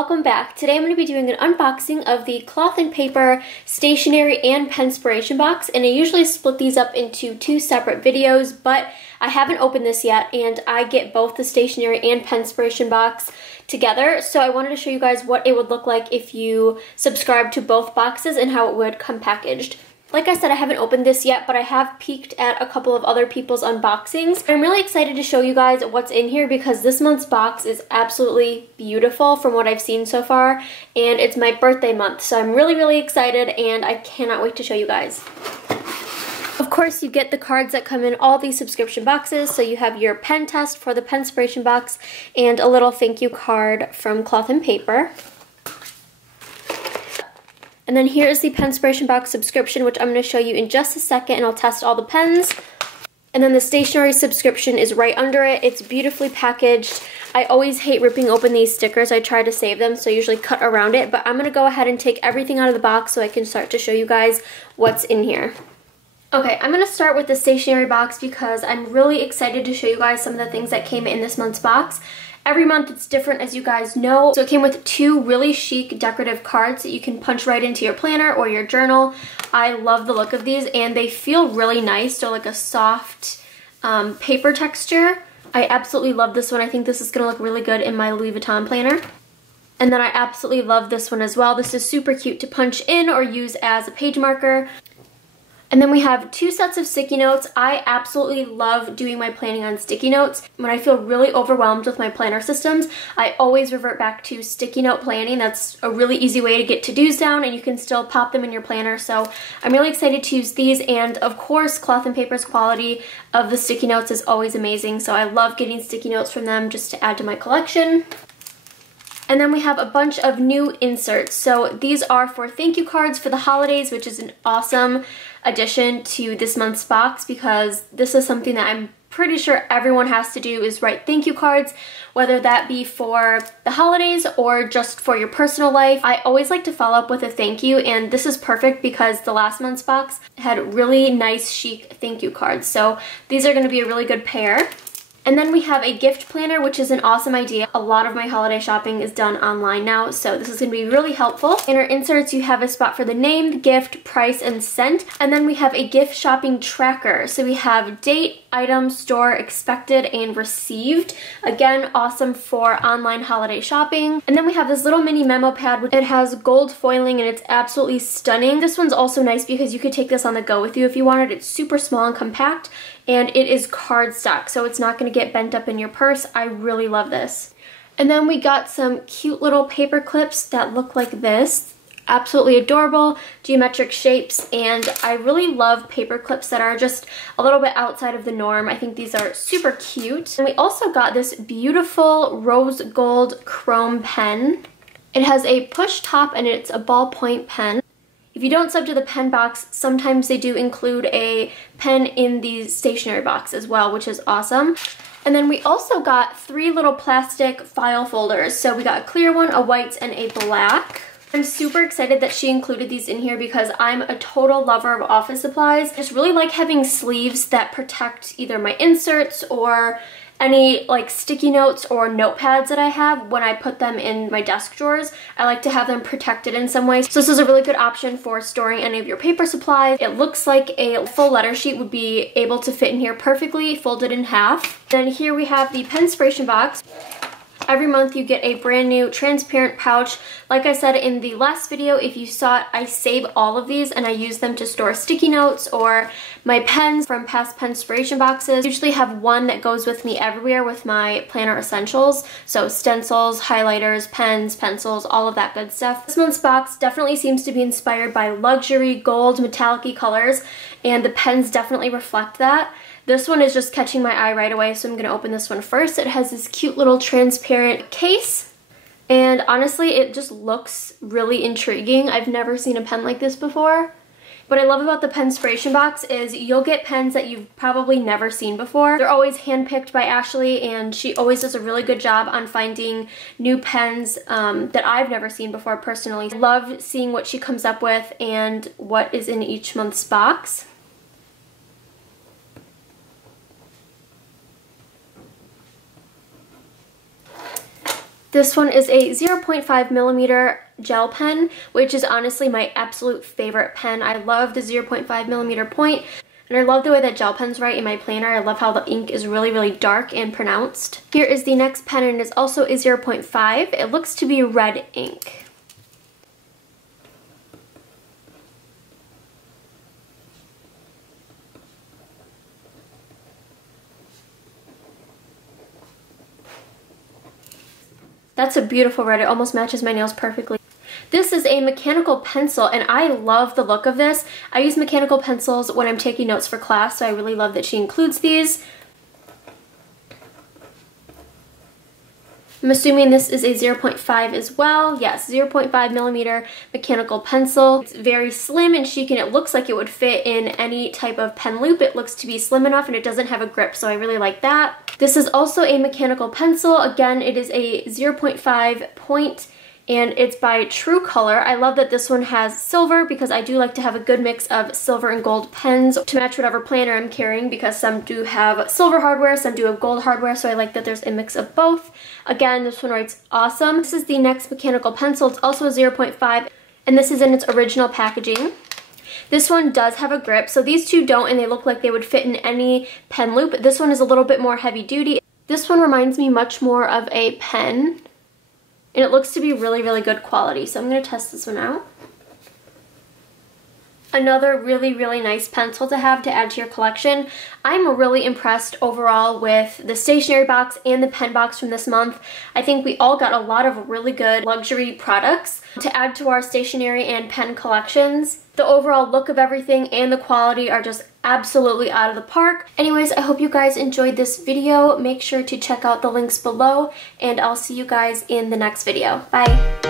welcome back. Today I'm going to be doing an unboxing of the cloth and paper stationery and Penspiration box, and I usually split these up into two separate videos, but I haven't opened this yet and I get both the stationery and Penspiration box together, so I wanted to show you guys what it would look like if you subscribe to both boxes and how it would come packaged. Like I said, I haven't opened this yet, but I have peeked at a couple of other people's unboxings. I'm really excited to show you guys what's in here because this month's box is absolutely beautiful from what I've seen so far, and it's my birthday month, so I'm really excited and I cannot wait to show you guys. Of course, you get the cards that come in all these subscription boxes, so you have your pen test for the Penspiration box and a little thank you card from Cloth and Paper. And then here's the Penspiration box subscription, which I'm going to show you in just a second, and I'll test all the pens. And then the stationery subscription is right under it. It's beautifully packaged. I always hate ripping open these stickers. I try to save them, so I usually cut around it. But I'm going to go ahead and take everything out of the box so I can start to show you guys what's in here. Okay, I'm going to start with the stationery box because I'm really excited to show you guys some of the things that came in this month's box. Every month it's different, as you guys know. So it came with two really chic decorative cards that you can punch right into your planner or your journal. I love the look of these and they feel really nice. They're like a soft paper texture. I absolutely love this one. I think this is going to look really good in my Louis Vuitton planner. And then I absolutely love this one as well. This is super cute to punch in or use as a page marker. And then we have two sets of sticky notes. I absolutely love doing my planning on sticky notes. When I feel really overwhelmed with my planner systems, I always revert back to sticky note planning. That's a really easy way to get to-dos down, and you can still pop them in your planner. So I'm really excited to use these, and of course, Cloth and Paper's quality of the sticky notes is always amazing. So I love getting sticky notes from them just to add to my collection. And then we have a bunch of new inserts. So these are for thank you cards for the holidays, which is an awesome addition to this month's box because this is something that I'm pretty sure everyone has to do, is write thank you cards, whether that be for the holidays or just for your personal life. I always like to follow up with a thank you, and this is perfect because the last month's box had really nice chic thank you cards. So these are going to be a really good pair. And then we have a gift planner, which is an awesome idea. A lot of my holiday shopping is done online now, so this is going to be really helpful. In our inserts, you have a spot for the name, the gift, price, and scent. And then we have a gift shopping tracker. So we have date, item, store, expected, and received. Again, awesome for online holiday shopping. And then we have this little mini memo pad. It has gold foiling and it's absolutely stunning. This one's also nice because you could take this on the go with you if you wanted. It's super small and compact, and it is cardstock, so it's not going to get bent up in your purse. I really love this. And then we got some cute little paper clips that look like this. Absolutely adorable, geometric shapes, and I really love paper clips that are just a little bit outside of the norm. I think these are super cute. And we also got this beautiful rose gold chrome pen. It has a push top and it's a ballpoint pen. If you don't sub to the pen box, sometimes they do include a pen in the stationery box as well, which is awesome. And then we also got three little plastic file folders. So we got a clear one, a white, and a black. I'm super excited that she included these in here because I'm a total lover of office supplies. I just really like having sleeves that protect either my inserts or any like sticky notes or notepads that I have when I put them in my desk drawers. I like to have them protected in some way. So this is a really good option for storing any of your paper supplies. It looks like a full letter sheet would be able to fit in here perfectly, folded in half. Then here we have the Penspiration box. Every month you get a brand new transparent pouch. Like I said in the last video, if you saw it, I save all of these and I use them to store sticky notes or my pens from past Penspiration boxes. I usually have one that goes with me everywhere with my planner essentials. So stencils, highlighters, pens, pencils, all of that good stuff. This month's box definitely seems to be inspired by luxury gold metallic-y colors, and the pens definitely reflect that. This one is just catching my eye right away, so I'm going to open this one first. It has this cute little transparent case, and honestly, it just looks really intriguing. I've never seen a pen like this before. What I love about the Penspiration box is you'll get pens that you've probably never seen before. They're always handpicked by Ashley, and she always does a really good job on finding new pens that I've never seen before personally. I love seeing what she comes up with and what is in each month's box. This one is a 0.5 millimeter gel pen, which is honestly my absolute favorite pen. I love the 0.5 millimeter point, and I love the way that gel pens write in my planner. I love how the ink is really, really dark and pronounced. Here is the next pen, and it is also a 0.5. It looks to be red ink. That's a beautiful red. It almost matches my nails perfectly. This is a mechanical pencil, and I love the look of this. I use mechanical pencils when I'm taking notes for class, so I really love that she includes these. I'm assuming this is a 0.5 as well. Yes, 0.5 millimeter mechanical pencil. It's very slim and chic, and it looks like it would fit in any type of pen loop. It looks to be slim enough, and it doesn't have a grip, so I really like that. This is also a mechanical pencil. Again, it is a 0.5 point, and it's by True Color. I love that this one has silver because I do like to have a good mix of silver and gold pens to match whatever planner I'm carrying, because some do have silver hardware, some do have gold hardware, so I like that there's a mix of both. Again, this one writes awesome. This is the next mechanical pencil. It's also a 0.5, and this is in its original packaging. This one does have a grip, so these two don't, and they look like they would fit in any pen loop. This one is a little bit more heavy duty. This one reminds me much more of a pen, and it looks to be really, really good quality, so I'm going to test this one out. Another really, really nice pencil to have to add to your collection. I'm really impressed overall with the Stationery Box and the pen box from this month. I think we all got a lot of really good luxury products to add to our stationery and pen collections. The overall look of everything and the quality are just absolutely out of the park. Anyways, I hope you guys enjoyed this video. Make sure to check out the links below, and I'll see you guys in the next video. Bye!